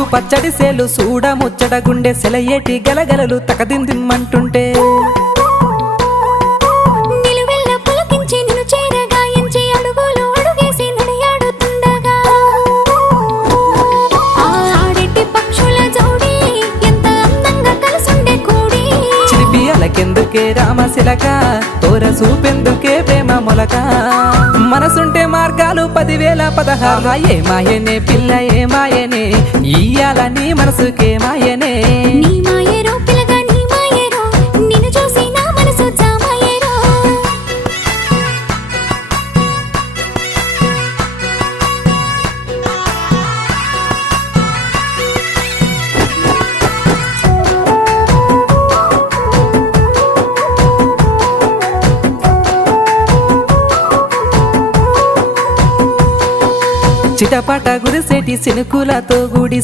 ముద్దు పచ్చడి సేలు సూడ ముచ్చట గుండె సెలయేటి గలగలలు తకదిందిమ్మంటుంటే నిలువెల్ల పులకించి నిన్ను చేరగాయించి అడుగులు అడుగేసి నడియాడుతుండగా ఆడెట్టి పక్షుల జోడి ఎంత అందంగా కలుసుండే కూడి చిలిపి అలకెందుకే రామశిలక తోర సూపెందుకే ప్రేమ మొలక మనసుంటే మార్గాలు 10,016 ఏ మాయనే పిల్ల ఏ మాయనే ఇయ్యాల నీ మనసుకే మాయనే నీ మాయేరో పిల్లగా నీ మాయేరో నిన్ను చూసి నా మనసు జామాయేరో చిటపట గురిసేటి సినుకులతో గుడి